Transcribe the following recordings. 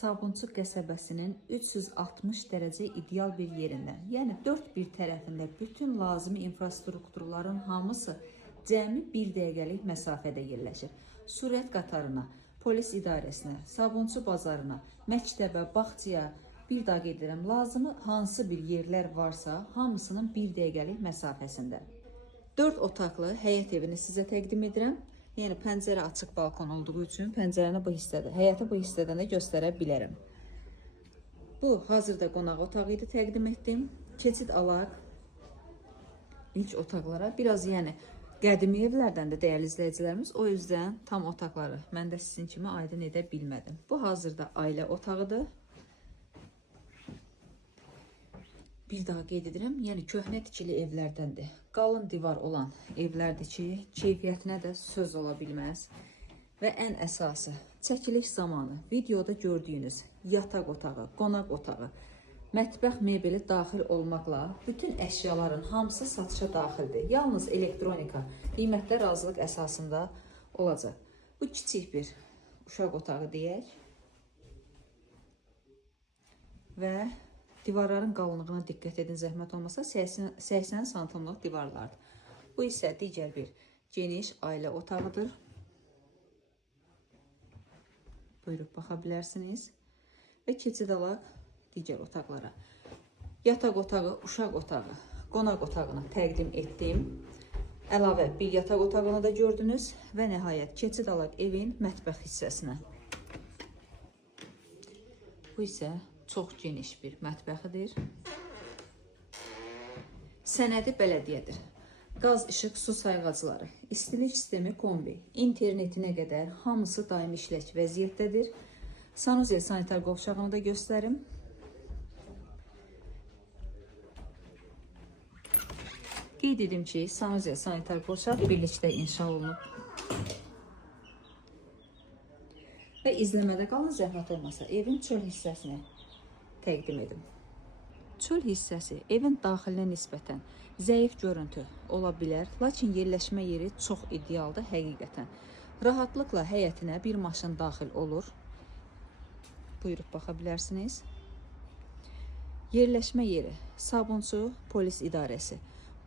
Sabunçu qəsəbəsinin 360 dərəcə ideal bir yerindən, yəni 4 bir tərəfində bütün lazımi infrastrukturların hamısı cəmi 1 dəqiqəlik məsafədə yerləşir. Sürət qatarına, polis idarəsinə, Sabunçu bazarına, məktəbə, bağçaya, bir daha qeyd edirəm, lazımı hansı bir yerlər varsa, hamısının 1 dəqiqəlik məsafəsində. 4 otaqlı həyət evini sizə təqdim edirəm. Yəni pəncərə açıq balkon olduğu üçün pəncərəni bu hissədə, həyəti bu hissədən də göstərə bilərəm. Bu hazırda qonaq otağı idi, təqdim etdim. Keçid alaq ilk otaqlara. Biraz yəni qədimi evlərdən də dəyərli izləyicilərimiz, o yüzden tam otaqları mən də sizin kimi aydın edə bilmədim. Bu hazırda ailə otağıdır. Bir daha qeyd edirəm, yəni köhnə tikili evlərdəndir. Qalın divar olan evlərdir ki, keyfiyyətinə də söz ola bilməz. Və ən əsası, çəkiliş zamanı videoda gördüyünüz yataq otağı, qonaq otağı, mətbəx mebeli daxil olmaqla bütün əşyaların hamısı satışa daxildir. Yalnız elektronika qiymətlər razılıq əsasında olacaq. Bu kiçik bir uşaq otağı deyək. Və divarların qalınlığına diqqət edin, zəhmət olmasa 80 santimlik divarlardır. Bu isə digər bir geniş ailə otağıdır. Buyurub baxa bilərsiniz. Və keçid alaq digər otaqlara. Yataq otağı, uşaq otağı, qonaq otağını təqdim etdim. Əlavə bir yataq otağını da gördünüz. Və nəhayət keçid alaq evin mətbəx hissəsinə. Bu isə çox geniş bir mətbəxidir. Sənədi bələdiyyədir. Qaz, işıq, su sayğacları, istilik sistemi kombi, internetinə qədər hamısı daimi işlək vəziyyətdədir. Sanuzel sanitar qovşağını da göstərim. Qeyd edim ki, Sanuzel sanitar qovşaq birlikdə inşa olunub. Və izləmədə qalın, zəhmət olmasa evin çöl hissəsini təqdim edim. Çöl hissəsi evin daxilinə nisbətən zəif görüntü ola bilər, lakin yerləşmə yeri çox idealdır həqiqətən. Rahatlıqla həyətinə bir maşın daxil olur. Buyurub baxa bilərsiniz. Yerləşmə yeri Sabunçu polis idarəsi,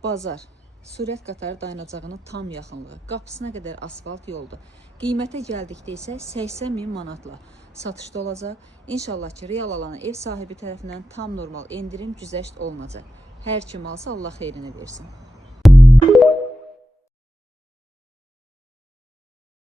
bazar, sürət qatarı dayanacağının tam yaxınlığı, qapısına qədər asfalt yoldur. Qiymətə gəldikdə isə 80.000 manatla satışda olacaq. İnşallah ki, real alanı ev sahibi tərəfindən tam normal endirim güzəşt olunacaq. Hər kim alsa Allah xeyrini versin.